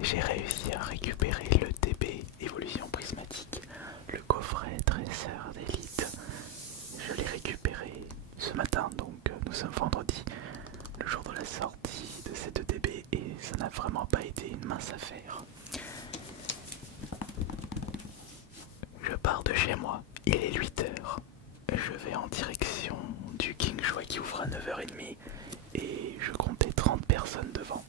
J'ai réussi à récupérer le TB Évolution Prismatique, le coffret Dresseur d'élite. Je l'ai récupéré ce matin, donc nous sommes vendredi, le jour de la sortie de cette TB, et ça n'a vraiment pas été une mince affaire. Je pars de chez moi, il est 8 heures. Je vais en direction du King Joy qui ouvre à 9h30 et je comptais 30 personnes devant.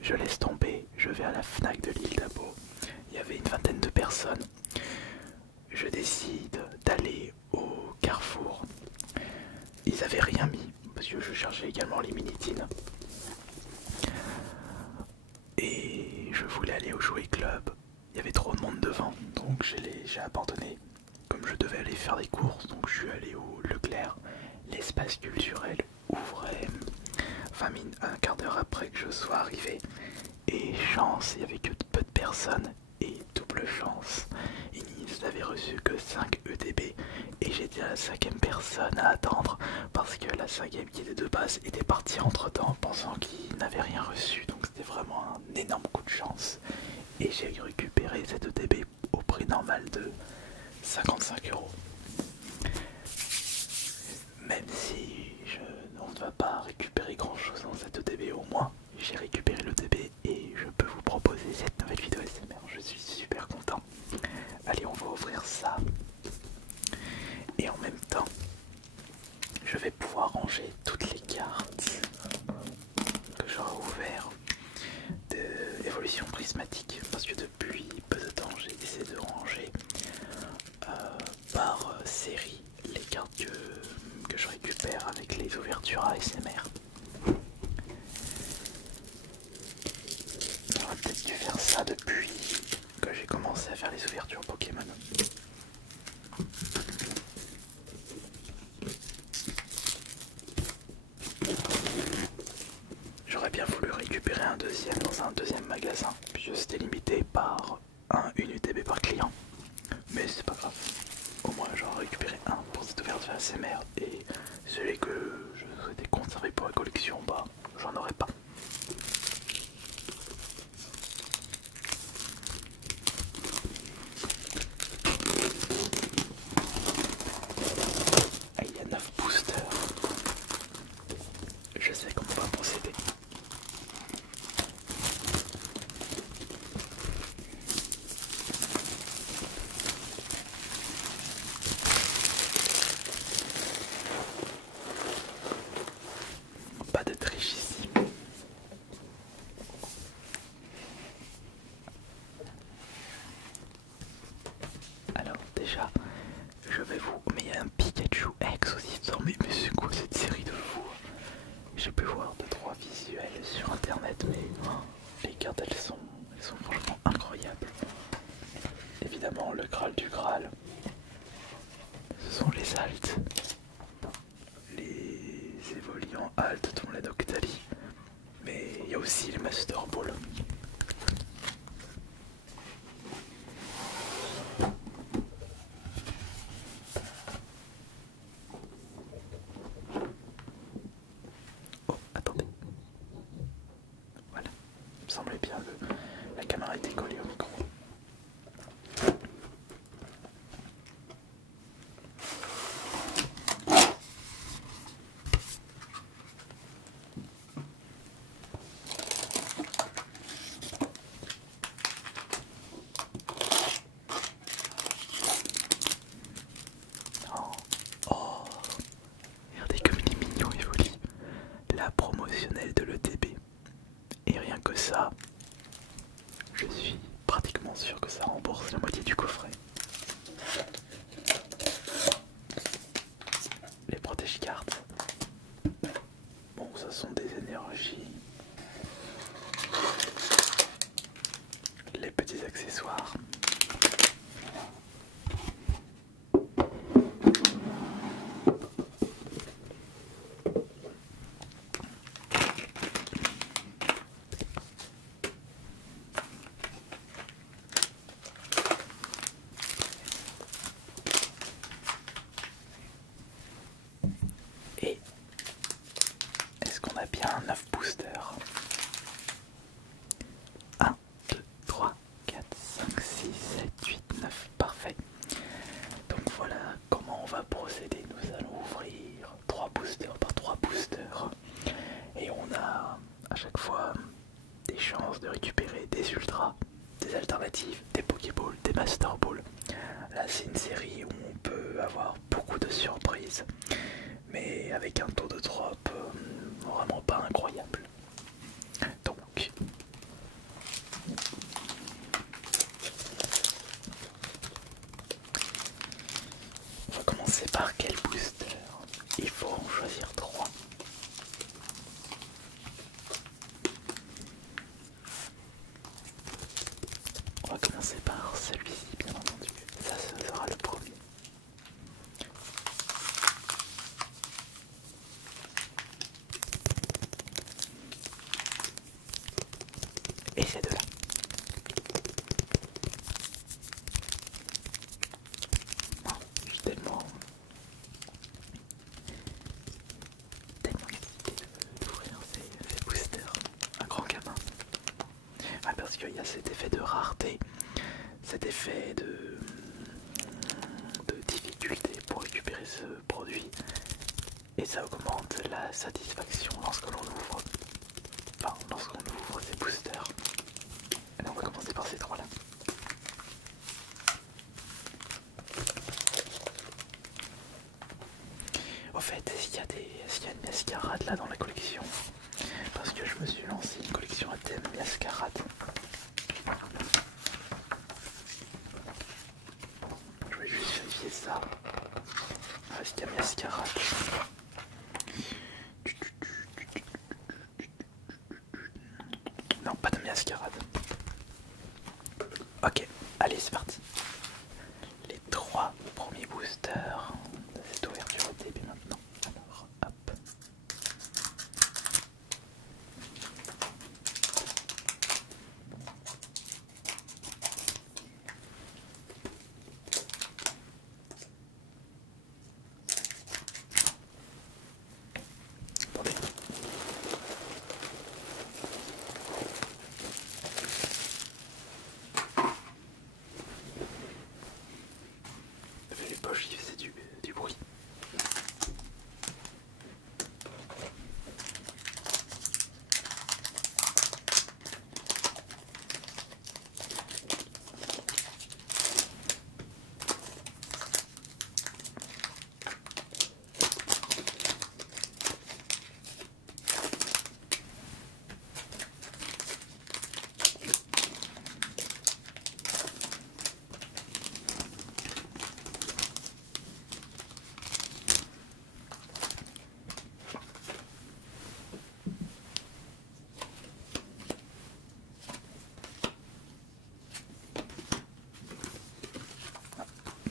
Je laisse tomber, je vais à la Fnac de l'île d'Abo. Il y avait une vingtaine de personnes. Je décide d'aller au Carrefour. Ils avaient rien mis parce que je cherchais également les Minitines. Et je voulais aller au Jouet Club. Il y avait trop de monde devant, donc j'ai abandonné. Comme je devais aller faire des courses, donc je suis allé au Leclerc. L'espace culturel ouvrait 20 minutes, un quart d'heure après que je sois arrivé. Et chance, il n'y avait que peu de personnes. Et double chance, ils n'avaient reçu que 5 ETB. Et j'étais la 5e personne à attendre. Parce que la 5e qui était de base était partie entre temps pensant qu'il n'avait rien reçu. Donc c'était vraiment un énorme coup de chance. Et j'ai récupéré cette ETB au prix normal de 55 €. Même si on ne va pas récupérer grand chose dans cette ETB, au moins j'ai récupéré l'ETB et je peux vous proposer cette nouvelle vidéo SMR. Je suis super content. Allez, on va ouvrir ça. Et en même temps, je vais pouvoir ranger toutes les cartes que j'aurai ouvertes de évolution prismatique. Parce que depuis peu de temps, j'ai essayé de ranger par série les cartes que je récupère avec les ouvertures ASMR. J'aurais peut-être dû faire ça depuis que j'ai commencé à faire les ouvertures Pokémon. J'aurais bien voulu récupérer un deuxième dans un deuxième magasin, puisque c'était limité par une UTB par client. Mais c'est pas grave. Au moins j'aurais récupéré un pour cette ouverture ASMR, et celui que je souhaitais conserver pour la collection, bah j'en aurais pas. Ah, il y a 9 boosters. Je sais comment on va procéder. Pas de triche ici. Alors déjà, je vais vous... Mais il y a un Pikachu X aussi dedans. Mais c'est quoi cette série de fous? J'ai pu voir 2-3 visuels sur internet, mais les cartes elles sont franchement incroyables. Évidemment le Graal du Graal, ce sont les altes. Les évoluants altes dont la Noctali. Mais il y a aussi les Master Ball. Oh, attendez. Voilà. Il me semblait bien que la caméra était collée au micro. Oh, regardez comme il est mignon Evoli. La promotionnelle de l'ETB. Et rien que ça, je suis pratiquement sûr que ça rembourse la moitié du coffret. Les protège-cartes. Bon, ça sont des énergies. Les petits accessoires. à chaque fois des chances de récupérer des ultras, des alternatives, des Pokéballs, des Master Balls. Là c'est une série où on peut avoir beaucoup de surprises, mais avec un taux de drop vraiment pas incroyable. Donc on va commencer par quel booster? Il faut en choisir 3. On va commencer par celui-ci, bien entendu. Ça, ce sera le premier. Et ces deux-là. Je suis tellement excité d'ouvrir ces boosters. Un grand gamin. Ouais, parce qu'il y a cet effet de rareté, cet effet de difficulté pour récupérer ce produit, et ça augmente la satisfaction lorsque l'on ouvre, lorsqu'on ouvre ces boosters. Alors on va commencer par ces trois là. Au fait, est-ce qu'il y a une mascarade là dans la collection? Parce que je me suis lancé une collection à thème mascarade. Je vais juste vérifier ça. Est-ce qu'il y a mascarade? Non, pas de mascarade. Ok, allez, c'est parti. Les 3 premiers boosters de cette ouverture au début maintenant. Alors, hop. Attendez. Les poches qui faisaient du bruit.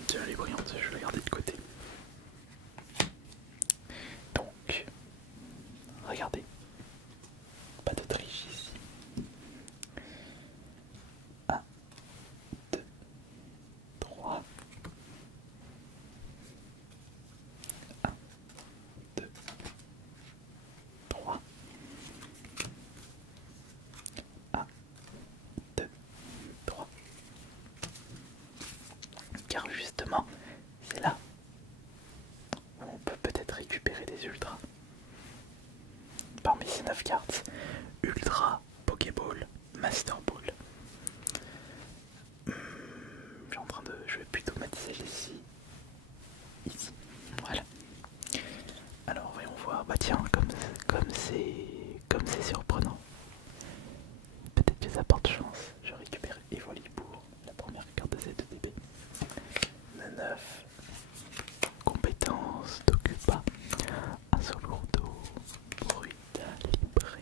Tiens, elle est brillante, je vais la garder de côté. Donc, regardez, pas de triche ici. 1, 2, 3. 1, 2, 3. 1, 2, 3. Car justement, c'est là où on peut peut-être récupérer des ultras. Parmi ces 9 cartes, Ultra, Pokéball, Master Ball. Je vais plutôt matiser ici. Voilà. Alors voyons voir. Bah tiens, comme c'est surprenant. Peut-être que ça porte chance. Je récupère Evoli pour la première carte de cette EDB. Le 9. Compétence d'Ocupa. Assoluto. Brutal Libre.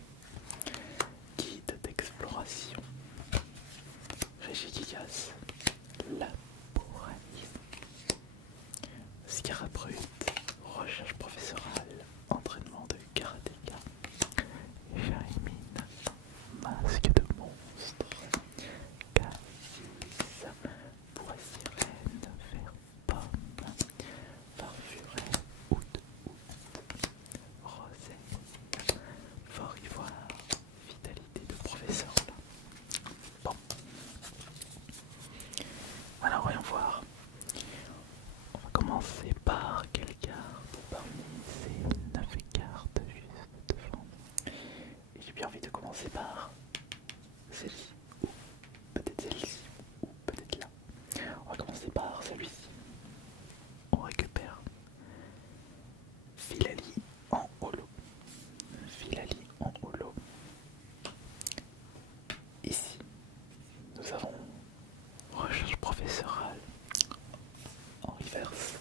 commencer par celle-ci, ou peut-être celle-ci, ou peut-être là. On va commencer par celui-ci. On récupère Filali en holo. Filali en holo. Ici, nous avons recherche professorale en reverse.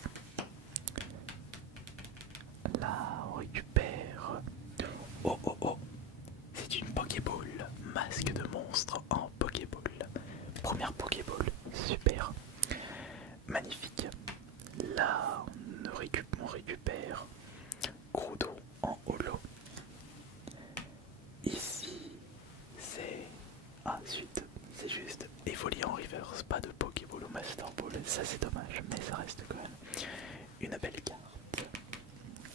Là, on récupère. Oh oh oh! C'est une Pokéball. Masque de monstre en Pokéball. Première Pokéball. Super. Magnifique. Là, on récupère Crudo en holo. Ici, c'est. Ah, suite. C'est juste Evoli en reverse. Pas de Pokéball ou Master Ball. Ça, c'est dommage, mais ça reste quand même une belle carte.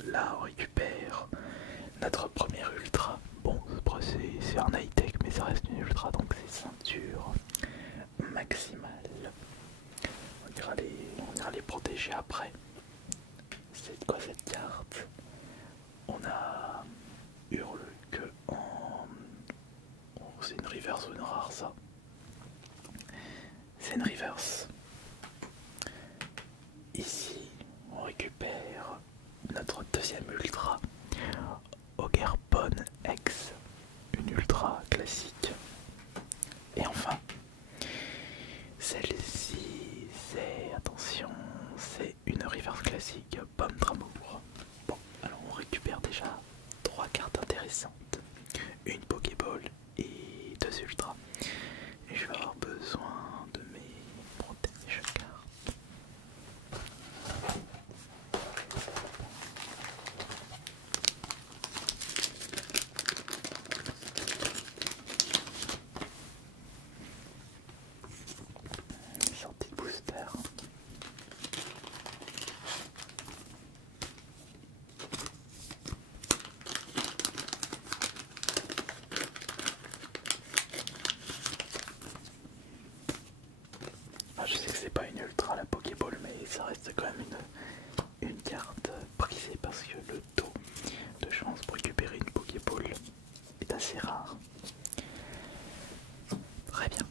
Là, on récupère notre première ultra. Bon, c'est un high-tech, mais ça reste une ultra, donc c'est ceinture maximale. On ira les protéger après. C'est quoi cette carte? On a Hurle-que en... Oh, c'est une reverse ou une rare ça? C'est une reverse. Ici, on récupère notre deuxième ultra, Ogerpon X, une ultra classique. Et enfin, celle-ci, c'est, attention, c'est une reverse classique, Pomme d'amour. Bon, alors on récupère déjà 3 cartes intéressantes, une Pokéball et 2 ultras. Et je vais avoir besoin de mes protège cartes. Sortie booster. Ah, je sais que c'est pas une ultra la Pokéball, mais ça reste quand même une carte prisée parce que le taux de chance pour récupérer une Pokéball est assez rare. Très bien.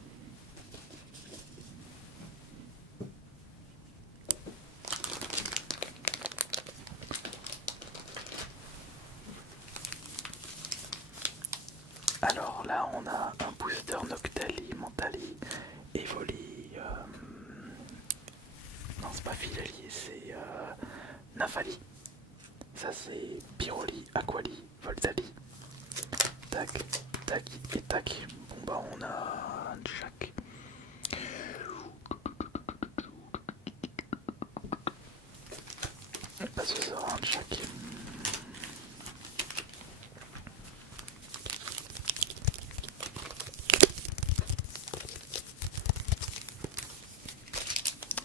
Alors là on a un booster Noctali, Mentali, Evoli, non c'est pas Filali, c'est Nafali. Ça c'est Pyroli, Aquali, Voltali. Tac, tac et tac. Bon bah on a un Jack. Bah ce sera un Jack.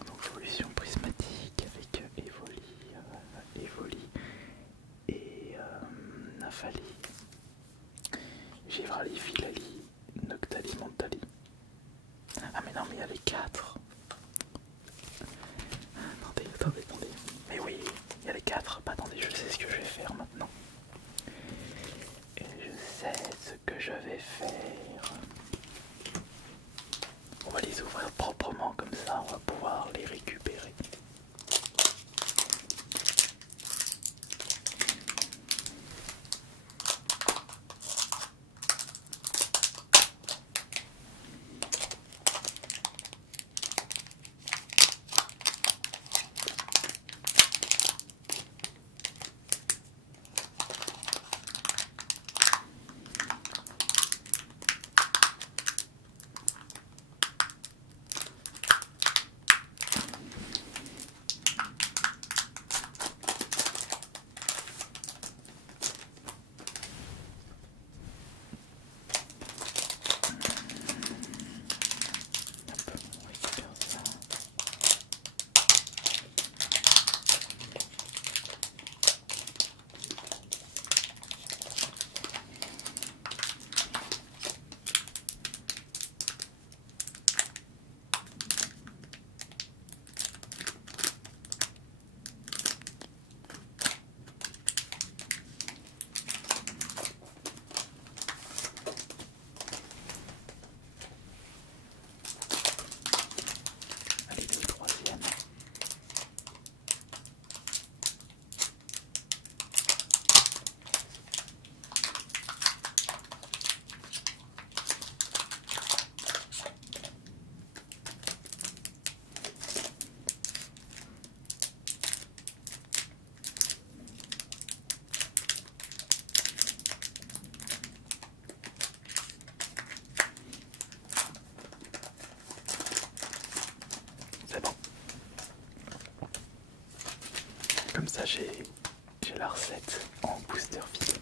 Donc solution prismatique avec Evoli et Nafali. Givrali, Filali, Noctali, Mentali. Ah mais non mais il y a les 4. Attendez. Mais oui, il y a les 4. Bah attendez, je sais ce que je vais faire maintenant. Et je sais ce que je vais faire. On va les ouvrir proprement comme ça, on va pouvoir les récupérer. Comme ça j'ai la recette en booster vide.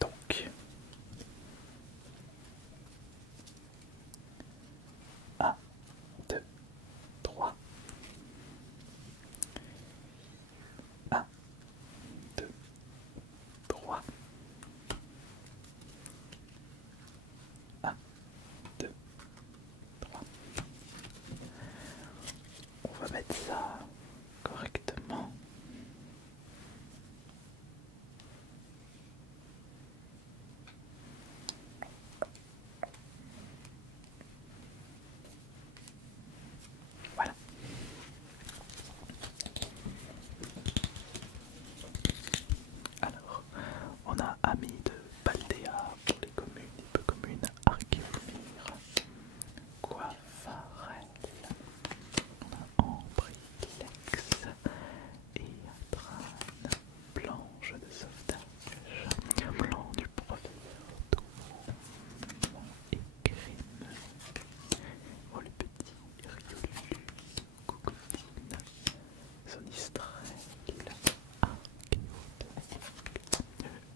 Donc 1, 2, 3. 1, 2, 3. 1, 2, 3. On va mettre ça correctement. Voilà. Alors, on a Ami de Baldea pour les communes et peu communes, Archivir, Coiffarel, on a Ambrilex et Adrane, planche de sauvetage, plan du professeur Tour et Crime, oh le petit Riolu, Coucotine, Sonistrel, Archéode,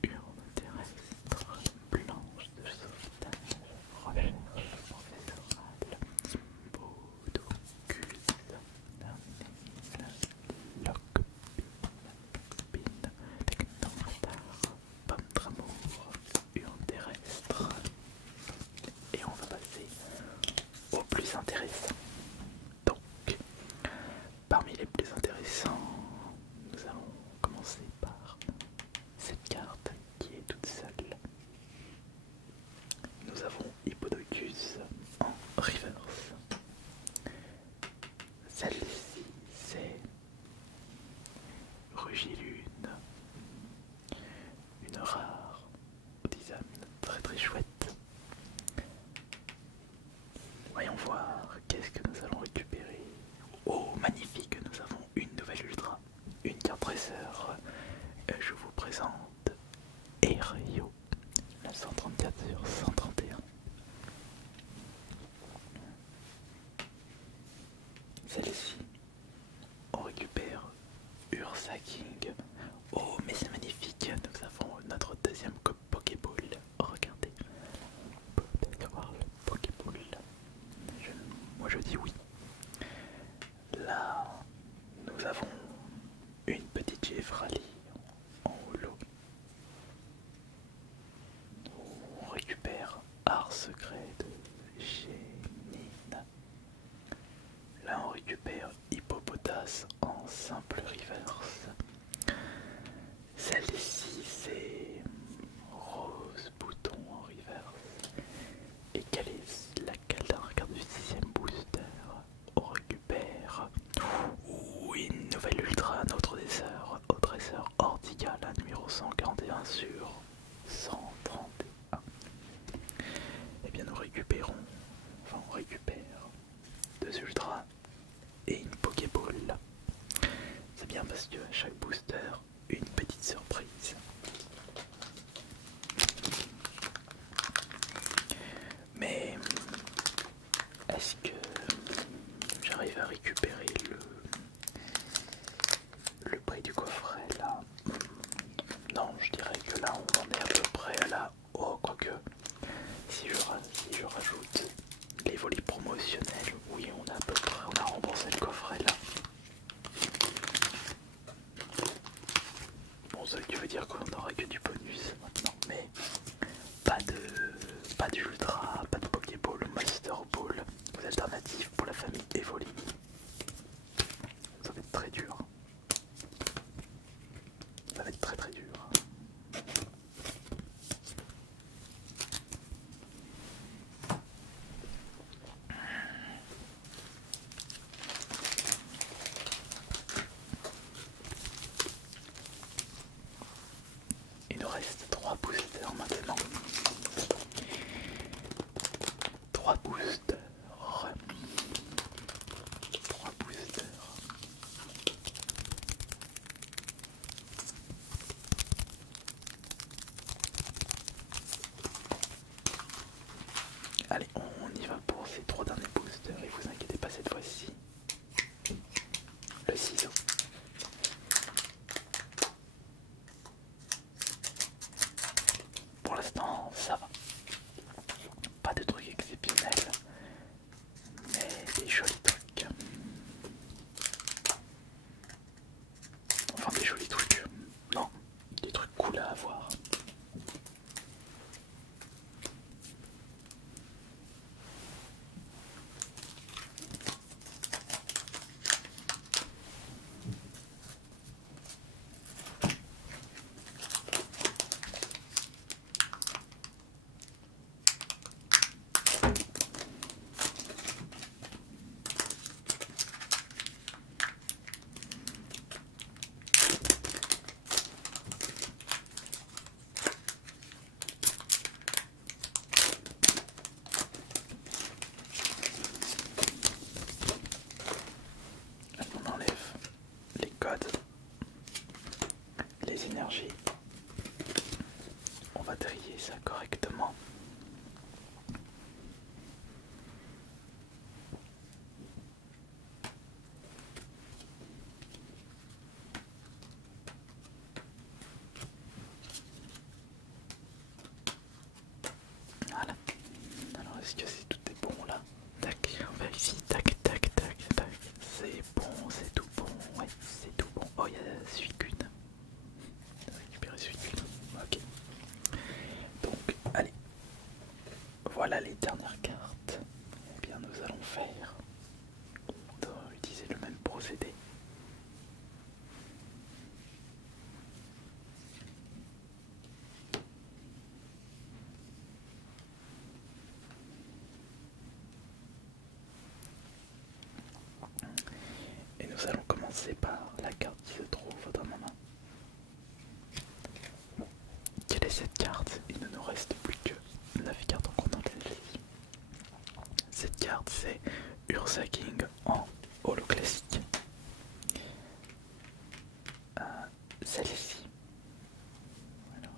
urne terrestre, planche de sauvetage, recherche professorale, Bodocus, Narnine, Lockpin, Technoradar, Pomme d'amour, urne terrestre. Et on va passer au plus intéressant. Donc, parmi les plus intéressants, nous allons commencer par cette carte qui est toute seule. Nous avons Hippodocus en reverse. Celle-ci, c'est Rugilune, une rare au design très très chouette. Voyons voir qu'est-ce que nous allons récupérer. Oh, magnifique, nous avons une nouvelle ultra, une carte dresseur. Je vous présente Erio, la 134 sur 131. Celle-ci, on récupère Ursa King. Oh, mais c'est magnifique, nous avons notre deuxième Pokéball. Regardez, on peut peut-être voir le Pokéball. Moi je dis oui. Là, nous avons une petite Gévrali en holo. On récupère Art Secret de Génine. Là, on récupère Hippopotas en simple reverse. Celle-ci, c'est Rose Bouton en reverse. Et quelle est laquelle d'un regard du 6ème booster? On récupère une nouvelle ultra, notre dresseur Ortiga, la numéro 141 sur 131. Et bien nous récupérons, enfin on récupère deux ultras et une Pokéball. C'est bien parce que à chaque booster, une petite surprise. Mais est-ce que j'arrive à récupérer le prix du coffret là? Non, je dirais que là on en est à peu près à la... Oh, quoique, si je rajoute les volets promotionnels, oui, on a à peu près, on a remboursé le coffret là. Bon, ça veut dire qu'on n'aura que du bonus maintenant, mais pas d'ultra, pas de Pokéball, Master Ball, aux alternatives pour la famille Evoli. nous allons commencer par la carte qui se trouve dans ma main. Quelle est cette carte? Il ne nous reste plus que 9 cartes en comptant celle-ci. Cette carte c'est Ursa King en holo classique. Celle-ci. Alors,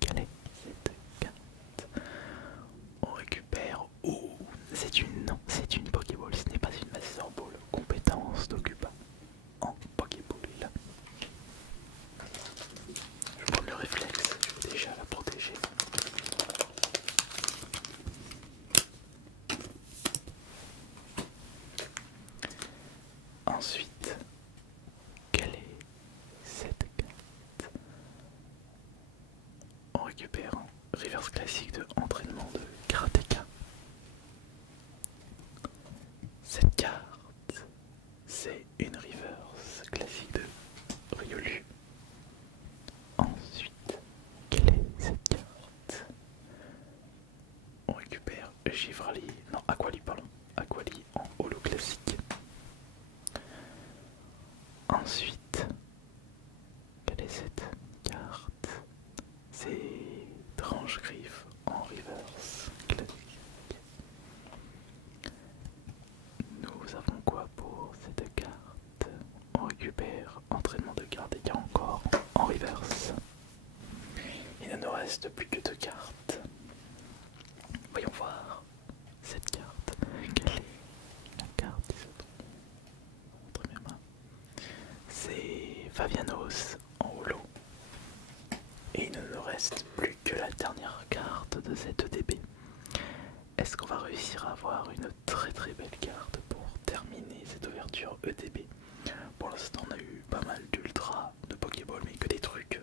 quelle est cette carte? On récupère. Oh, c'est une. Non, c'est une Pokéball. Ce n'est pas une Master Ball. Compétence d'Ocupa en Pokéball. Je vais prendre le réflexe. Je vais déjà la protéger. Ensuite, quelle est cette carte? On récupère un reverse classique de entraînement de karatéka. Cette carte, c'est une reverse classique de Riolu. Ensuite, quelle est cette carte? On récupère Givrali, non Aquali pardon, Aquali en holo classique. Ensuite, quelle est cette carte? C'est Tranche Griffe en reverse classique. Nous avons quoi pour cette carte? On récupère entraînement de karatéka encore en reverse. Il ne nous reste plus que 2 cartes. Voyons voir cette carte. Quelle est la carte qui se trouve entre mes mains? C'est Favianos en holo. Et il ne nous reste plus que la dernière carte de cette EDB. Est-ce qu'on va réussir à avoir une très très belle carte pour terminer cette ouverture EDB? Pour l'instant on a eu pas mal d'ultra, de Pokéball, mais que des trucs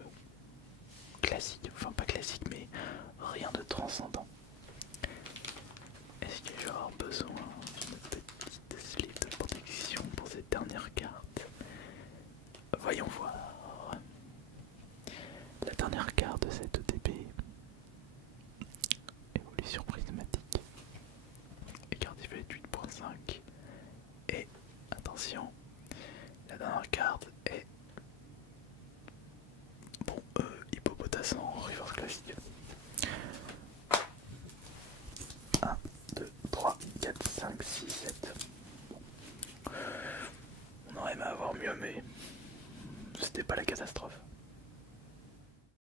classiques. Enfin pas classiques mais rien de transcendant. Est-ce que je vais avoir besoin d'une petite slip de protection pour cette dernière carte? Voyons voir. La dernière carte de cette ETP. Évolution prismatique. Écartiflette 8.5. Et attention, la dernière carte est... Bon, Hippopotas en reverse classique.